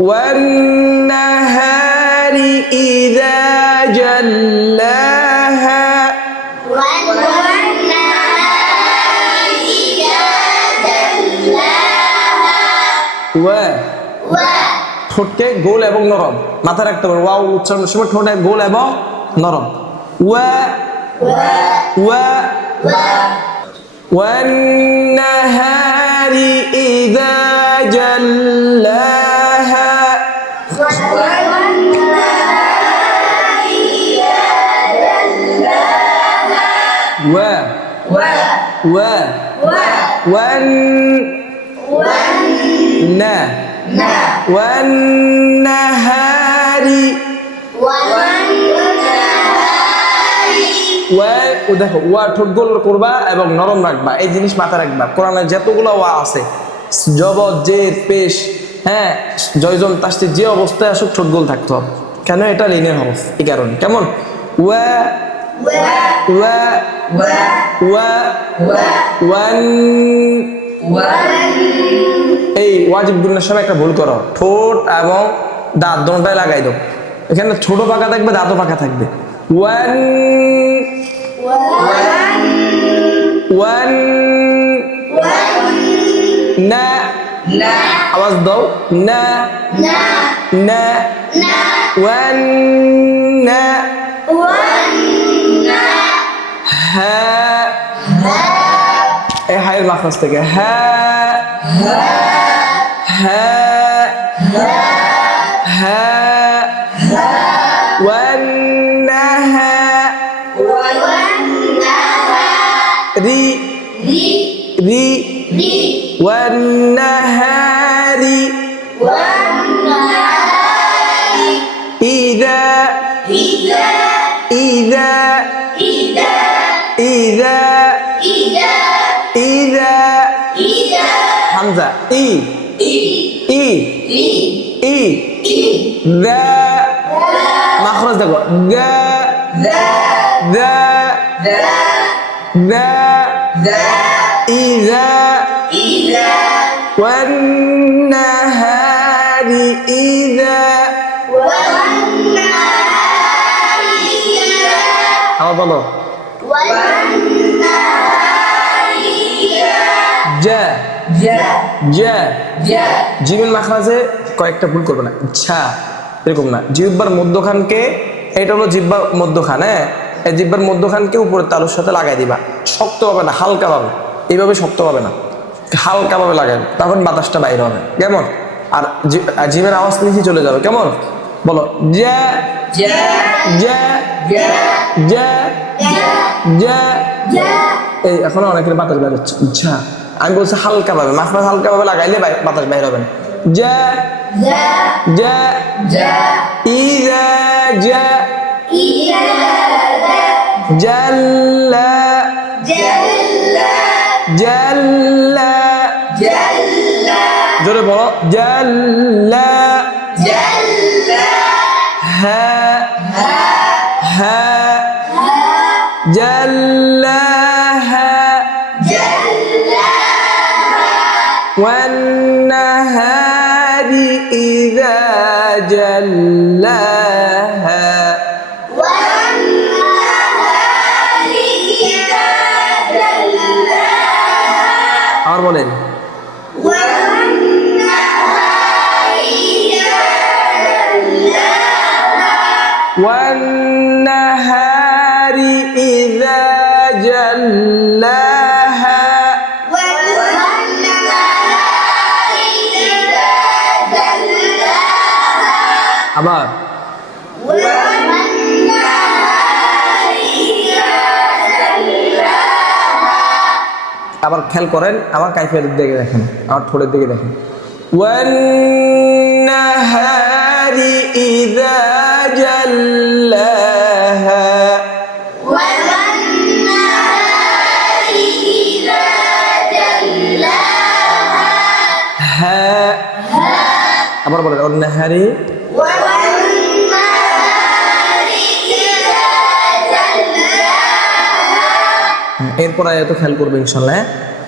والنهار إذا جلاها ঠোঁটকে গোল এবং নরম মাথায় রাখতে হবে ওয়াও উচ্চারণের সময় ঠোঁটে গোল এবং নরম والنهار إذا جلاها والنهار দেখো ওয়া ঠোঁট গোল করবা এবং নরম রাখবা এই জিনিস মাথায় রাখবা কোরআনে যতগুলো ওয়া আছে জবর জের পেশ হ্যাঁ জয়জন তাসদীদ যে অবস্থায় আসুক ঠোঁট গোল থাকতে হবে কেন এটা লিনের হরফ এই কারণে কেমন ওয়া এই ওয়াজিব গুণের সময় একটা ভুল করো ঠোঁট এবং দাঁত দুটোটাই লাগাই দাও এখানে ছোট ফাঁকা থাকবে দাঁতও ফাঁকা থাকবে আওয়াজ দাও না হ্যাঁ এই হায়ের মাখরাজ থেকে হ্যাঁ হ্যাঁ হ্যাঁ রি রি والنهار إذا حمزة ذا مخرج দেখো ذا إذا والنهار إذا আবার বলো জিমের মাখরাজে কয়েকটা ভুল করবে না ঝা এরকম না জিহ্বার মধ্যখানকে এটা হলো জিহ্বার মধ্যখান হ্যাঁ এই জিহ্বার মধ্যখানকে উপরের তালুর সাথে লাগাই দিবা শক্ত হবে না হালকা ভাবে এইভাবে শক্ত হবে না হালকা ভাবে লাগাবে তখন বাতাসটা বাইরে হবে কেমন আর জিভের আওয়াজ নিচে চলে যাবে কেমন বলো এই এখন অনেকের বাতাস বাইরে হচ্ছে ঝা আমি বলছি হালকা ভাবে মাখরাজ হালকা ভাবে লাগাইলে বাতাস বাইরে হবে না জোরে বলো জাল্লা হ্যাঁ হ্যাঁ জাল্লাহা والنهار إذا جلاها আর বলেন والنهار إذا جلاها আবার আবার খেয়াল করেন আমার কাইফিয়াতের দিকে দেখেন আমার ঠোঁটের দিকে দেখেন والنهار إذا جلاها হ্যাঁ আবার বলেন والنهار এরপর আয়াত খেয়াল করবে ইনশাআল্লাহ